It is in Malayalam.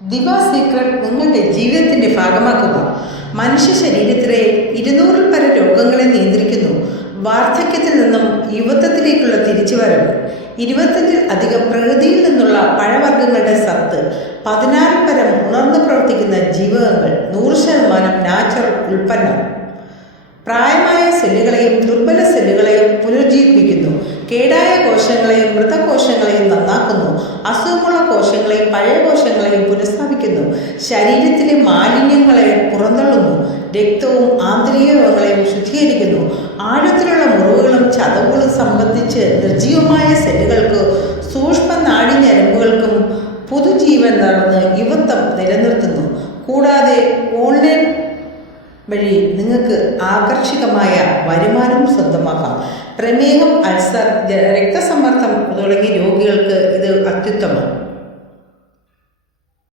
ദിവ സീക്രട്ട് നിങ്ങളുടെ ജീവിതത്തിന്റെ ഭാഗമാക്കുക. മനുഷ്യ ശരീരത്തിലെ 200-ൽ പരം രോഗങ്ങളെ നിയന്ത്രിക്കുന്നു. വാർദ്ധക്യത്തിൽ നിന്നും യുവത്വത്തിലേക്കുള്ള തിരിച്ചുവരവ്, 25-ൽ അധികം പ്രകൃതിയിൽ നിന്നുള്ള പഴവർഗ്ഗങ്ങളുടെ സത്ത്, 16-ൽ പരം ഉണർന്നു പ്രവർത്തിക്കുന്ന ജീവകങ്ങൾ, 100% നാച്ചുറൽ ഉൽപ്പന്നം, പ്രായമായ സെല്ലുകളെയും ദുർബല സെല്ലുകളെയും പുനരുജ്ജീവിപ്പിക്കുന്നു, കേടായ കോശങ്ങളെയും മൃതകോശങ്ങളെയും നന്നാക്കുന്നു, അസുഖമുള്ള കോശങ്ങളെയും പഴയ കോശങ്ങളെയും പുനഃസ്ഥാപിക്കുന്നു, ശരീരത്തിലെ മാലിന്യങ്ങളെ പുറന്തള്ളുന്നു, രക്തവും ആന്തരികങ്ങളെയും ശുദ്ധീകരിക്കുന്നു, ആഴത്തിലുള്ള മുറിവുകളും ചതവുകളും സംബന്ധിച്ച് നിർജീവമായ സെല്ലുകൾക്ക് സൂക്ഷ്മ നാഡീഞരമ്പുകൾക്കും പുതുജീവൻ നടന്ന് യുവത്വം നിലനിർത്തുന്നു. കൂടാതെ ഓൺലൈൻ വഴി നിങ്ങൾക്ക് ആകർഷകമായ വരുമാനവും സ്വന്തമാക്കാം. പ്രമേഹം, അൾസർ, രക്തസമ്മർദ്ദം തുടങ്ങിയ രോഗികൾക്ക് ഇത് അത്യുത്തമം.